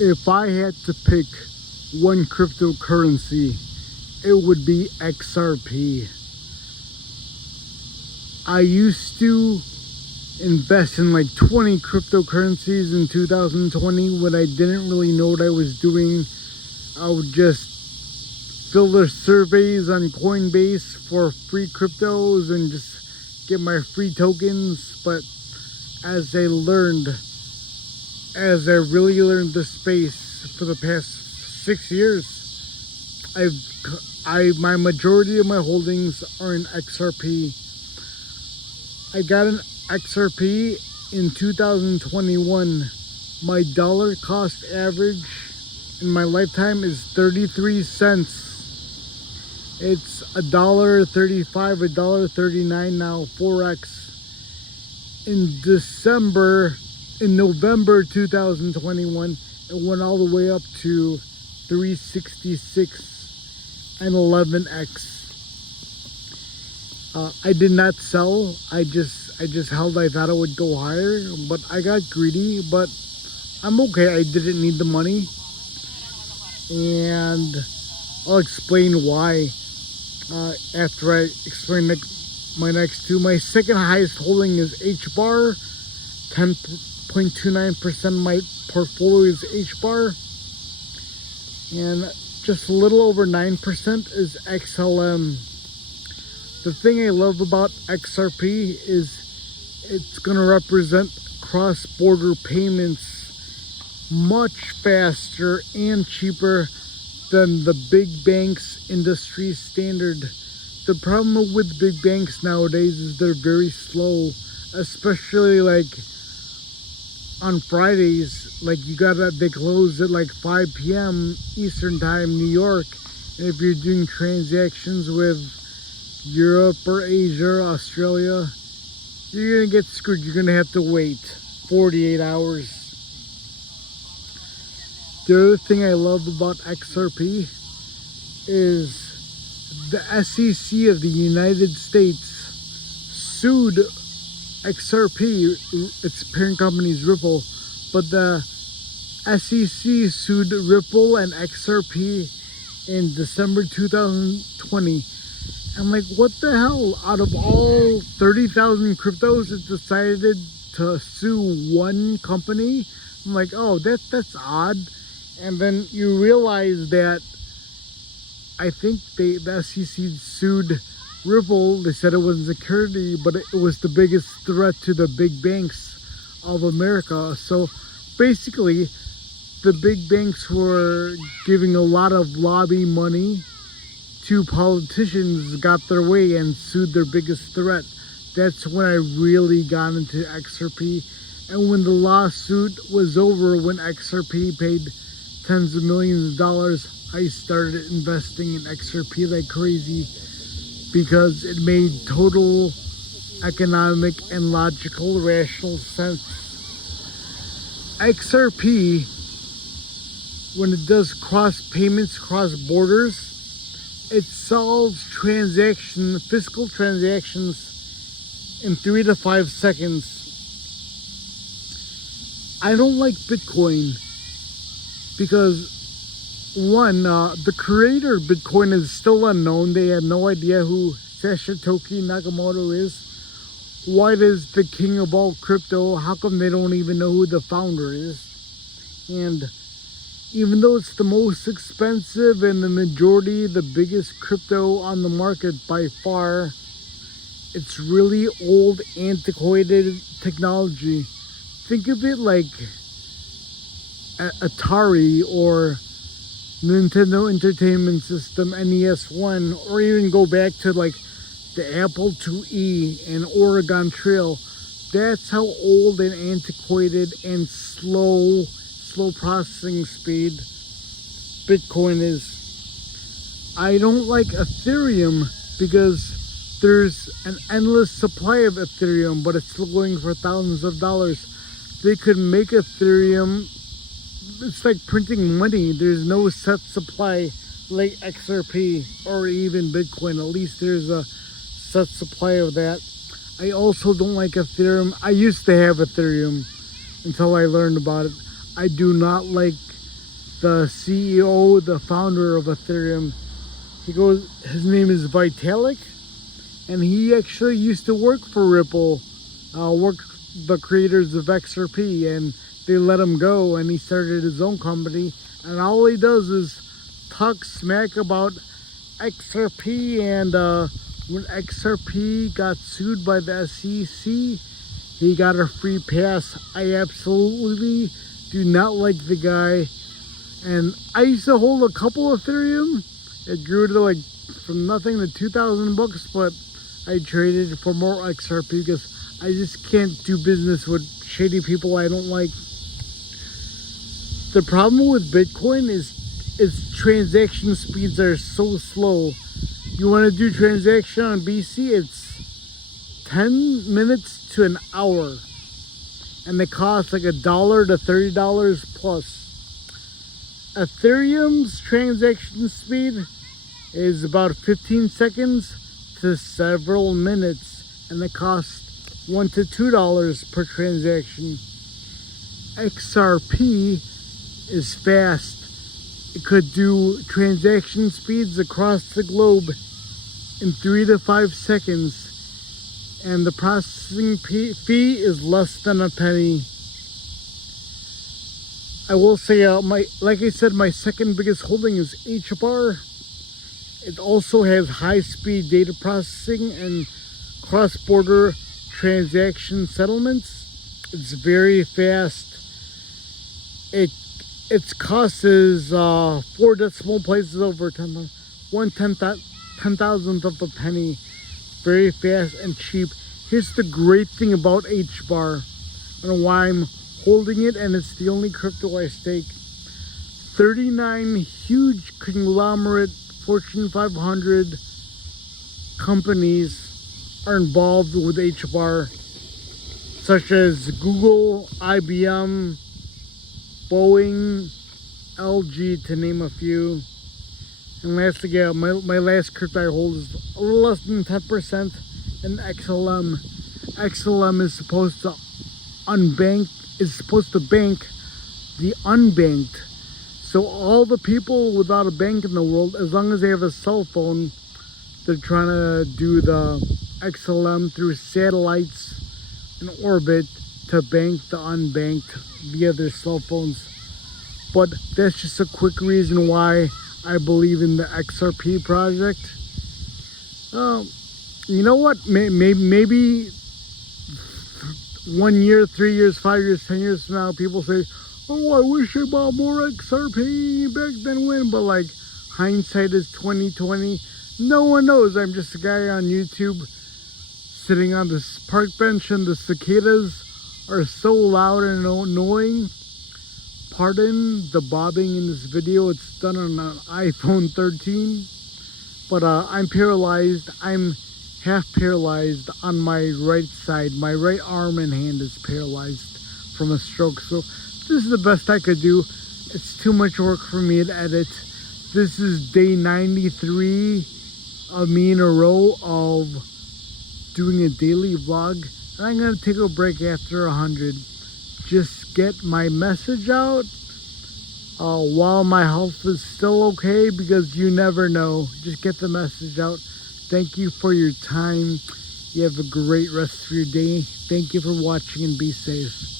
If I had to pick one cryptocurrency, it would be XRP. I used to invest in like 20 cryptocurrencies in 2020 when I didn't really know what I was doing. I would just fill their surveys on Coinbase for free cryptos and just get my free tokens. But as I really learned the space for the past 6 years, my majority of my holdings are in XRP. I got an XRP in 2021. My dollar cost average in my lifetime is 33 cents. It's $1.35, $1.39 now, 4x. In November 2021, it went all the way up to 366 and 11x. I did not sell. I just held. I thought it would go higher, but I got greedy. But I'm okay. I didn't need the money, and I'll explain why after I explain my next two. My second highest holding is HBAR. 10.29% of my portfolio is HBAR, and just a little over 9% is XLM. The thing I love about XRP is it's going to represent cross-border payments much faster and cheaper than the big banks industry standard. The problem with big banks nowadays is they're very slow, especially like on Fridays. Like they close at like 5 p.m. Eastern time, New York. And if you're doing transactions with Europe or Asia or Australia, you're gonna get screwed. You're gonna have to wait 48 hours. The other thing I love about XRP is the SEC of the United States sued XRP, its parent company is Ripple, but the SEC sued Ripple and XRP in December 2020. I'm like, what the hell? Out of all 30,000 cryptos, it decided to sue one company. I'm like, oh, that's odd. And then you realize that I think the SEC sued Ripple. They said it was a security, but it was the biggest threat to the big banks of America. So basically, the big banks were giving a lot of lobby money to politicians, got their way and sued their biggest threat. That's when I really got into XRP. And when the lawsuit was over, when XRP paid tens of millions of dollars, I started investing in XRP like crazy because it made total economic and logical, rational sense. XRP, when it does cross payments, cross borders, it solves physical transactions in 3 to 5 seconds. I don't like Bitcoin because one, the creator of Bitcoin is still unknown. They have no idea who Satoshi Nakamoto is. What is the king of all crypto? How come they don't even know who the founder is? And even though it's the most expensive and the majority, the biggest crypto on the market by far, it's really old, antiquated technology. Think of it like Atari or Nintendo Entertainment System, NES-1, or even go back to like the Apple IIe and Oregon Trail. That's how old and antiquated and slow processing speed Bitcoin is. I don't like Ethereum because there's an endless supply of Ethereum, but it's still going for thousands of dollars. They could make Ethereum, it's like printing money. There's no set supply like XRP or even Bitcoin. At least there's a set supply of that. I also don't like Ethereum. I used to have Ethereum until I learned about it. I do not like the CEO, the founder of Ethereum. He goes, his name is Vitalik, and he actually used to work for Ripple, the creators of XRP, and they let him go, and he started his own company, and all he does is talk smack about XRP. And when XRP got sued by the SEC, he got a free pass. I absolutely do not like the guy, and I used to hold a couple of Ethereum. It grew to like from nothing to 2,000 bucks, but I traded for more XRP because I just can't do business with shady people I don't like. The problem with Bitcoin is its transaction speeds are so slow. You want to do transaction on BC, it's 10 minutes to an hour, and they cost like $1 to $30 plus. Ethereum's transaction speed is about 15 seconds to several minutes, and they cost $1 to $2 per transaction. XRP is fast. It could do transaction speeds across the globe in 3 to 5 seconds, and the processing fee is less than a penny. I will say, like I said, my second biggest holding is HBAR. It also has high-speed data processing and cross-border transaction settlements. It's very fast. Its cost is 4 decimal places over 1/10,000th of a penny. Very fast and cheap. Here's the great thing about HBAR and why I'm holding it, and it's the only crypto I stake. 39 huge conglomerate Fortune 500 companies are involved with HBAR, such as Google, IBM, Boeing, LG, to name a few. And lastly, yeah, my last crypto I hold is a little less than 10% in XLM. XLM is supposed to bank the unbanked. So all the people without a bank in the world, as long as they have a cell phone, they're trying to do the XLM through satellites in orbit to bank the unbanked via their cell phones. But that's just a quick reason why I believe in the XRP project. You know what? Maybe 1 year, 3 years, 5 years, 10 years from now, people say, "Oh, I wish I bought more XRP back then when," but like hindsight is 2020. No one knows. I'm just a guy on YouTube sitting on this park bench, and the cicadas are so loud and annoying. Pardon the bobbing in this video. It's done on an iPhone 13, but I'm paralyzed. I'm half paralyzed on my right side. My right arm and hand is paralyzed from a stroke, so this is the best I could do. It's too much work for me to edit. This is day 93 of me in a row of doing a daily vlog, and I'm gonna take a break after 100. Just get my message out while my health is still okay, because you never know. Just get the message out. Thank you for your time. You have a great rest of your day. Thank you for watching, and be safe.